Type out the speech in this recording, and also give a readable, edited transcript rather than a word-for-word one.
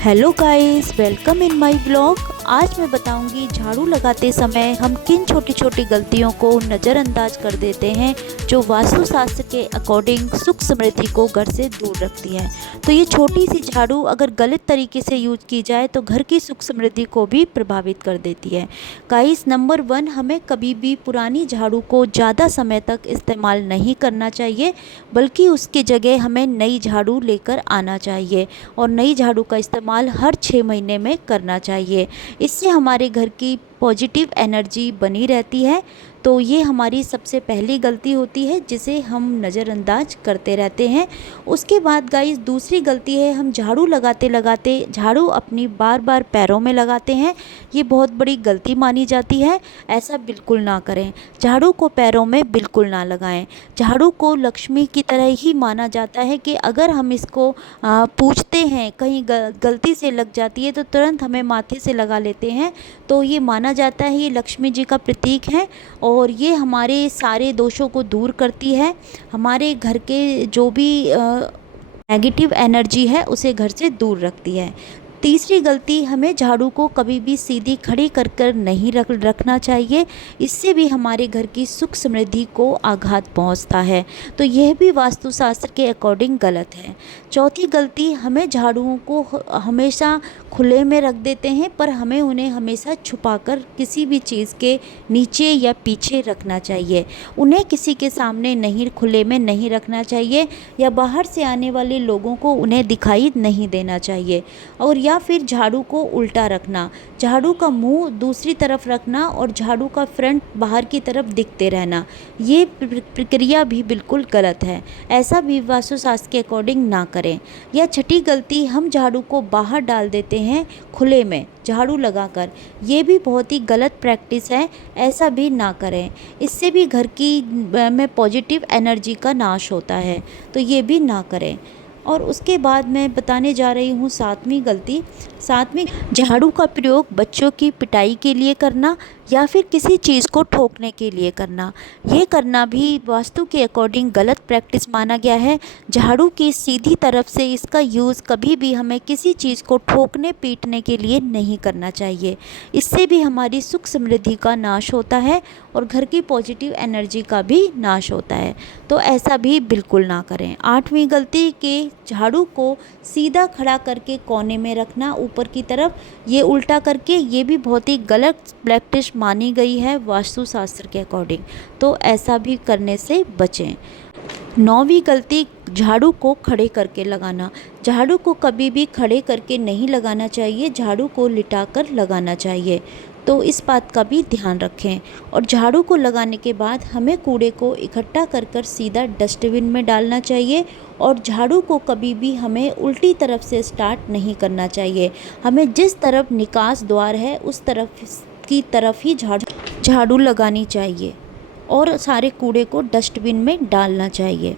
Hello guys, welcome in my blog. आज मैं बताऊंगी झाड़ू लगाते समय हम किन छोटी छोटी गलतियों को नज़रअंदाज कर देते हैं जो वास्तुशास्त्र के अकॉर्डिंग सुख समृद्धि को घर से दूर रखती है। तो ये छोटी सी झाड़ू अगर गलत तरीके से यूज की जाए तो घर की सुख समृद्धि को भी प्रभावित कर देती है। गाइस, नंबर 1, हमें कभी भी पुरानी झाड़ू को ज़्यादा समय तक इस्तेमाल नहीं करना चाहिए, बल्कि उसकी जगह हमें नई झाड़ू लेकर आना चाहिए और नई झाड़ू का इस्तेमाल हर 6 महीने में करना चाहिए। इससे हमारे घर की पॉजिटिव एनर्जी बनी रहती है। तो ये हमारी सबसे पहली गलती होती है जिसे हम नज़रअंदाज करते रहते हैं। उसके बाद गाइस, दूसरी गलती है हम झाड़ू लगाते लगाते झाड़ू अपनी बार बार पैरों में लगाते हैं। ये बहुत बड़ी गलती मानी जाती है, ऐसा बिल्कुल ना करें। झाड़ू को पैरों में बिल्कुल ना लगाएं। झाड़ू को लक्ष्मी की तरह ही माना जाता है कि अगर हम इसको पूछते हैं, कहीं गलती से लग जाती है तो तुरंत हमें माथे से लगा लेते हैं। तो ये माना जाता है ये लक्ष्मी जी का प्रतीक है और ये हमारे सारे दोषों को दूर करती है। हमारे घर के जो भी नेगेटिव एनर्जी है उसे घर से दूर रखती है। तीसरी गलती, हमें झाड़ू को कभी भी सीधी खड़ी कर कर नहीं रखना चाहिए। इससे भी हमारे घर की सुख समृद्धि को आघात पहुंचता है। तो यह भी वास्तुशास्त्र के अकॉर्डिंग गलत है। चौथी गलती, हमें झाड़ुओं को हमेशा खुले में रख देते हैं, पर हमें उन्हें हमेशा छुपाकर किसी भी चीज़ के नीचे या पीछे रखना चाहिए। उन्हें किसी के सामने नहीं, खुले में नहीं रखना चाहिए या बाहर से आने वाले लोगों को उन्हें दिखाई नहीं देना चाहिए। और या फिर झाड़ू को उल्टा रखना, झाड़ू का मुंह दूसरी तरफ रखना और झाड़ू का फ्रंट बाहर की तरफ दिखते रहना, ये प्रक्रिया भी बिल्कुल गलत है। ऐसा भी वास्तुशास्त्र के अकॉर्डिंग ना करें। या छठी गलती, हम झाड़ू को बाहर डाल देते हैं खुले में झाड़ू लगाकर, ये भी बहुत ही गलत प्रैक्टिस है, ऐसा भी ना करें। इससे भी घर की में पॉजिटिव एनर्जी का नाश होता है, तो ये भी ना करें। और उसके बाद मैं बताने जा रही हूँ सातवीं गलती। सातवीं, झाड़ू का प्रयोग बच्चों की पिटाई के लिए करना या फिर किसी चीज़ को ठोकने के लिए करना। ये करना भी वास्तु के अकॉर्डिंग गलत प्रैक्टिस माना गया है। झाड़ू की सीधी तरफ से इसका यूज़ कभी भी हमें किसी चीज़ को ठोकने पीटने के लिए नहीं करना चाहिए। इससे भी हमारी सुख समृद्धि का नाश होता है और घर की पॉजिटिव एनर्जी का भी नाश होता है। तो ऐसा भी बिल्कुल ना करें। आठवीं गलती, के झाड़ू को सीधा खड़ा करके कोने में रखना ऊपर की तरफ, ये उल्टा करके, ये भी बहुत ही गलत प्रैक्टिस मानी गई है वास्तुशास्त्र के अकॉर्डिंग। तो ऐसा भी करने से बचें। नौवीं गलती, झाड़ू को खड़े करके लगाना। झाड़ू को कभी भी खड़े करके नहीं लगाना चाहिए, झाड़ू को लिटाकर लगाना चाहिए। तो इस बात का भी ध्यान रखें। और झाड़ू को लगाने के बाद हमें कूड़े को इकट्ठा कर कर सीधा डस्टबिन में डालना चाहिए। और झाड़ू को कभी भी हमें उल्टी तरफ से स्टार्ट नहीं करना चाहिए। हमें जिस तरफ निकास द्वार है उस तरफ की तरफ ही झाड़ू लगानी चाहिए और सारे कूड़े को डस्टबिन में डालना चाहिए।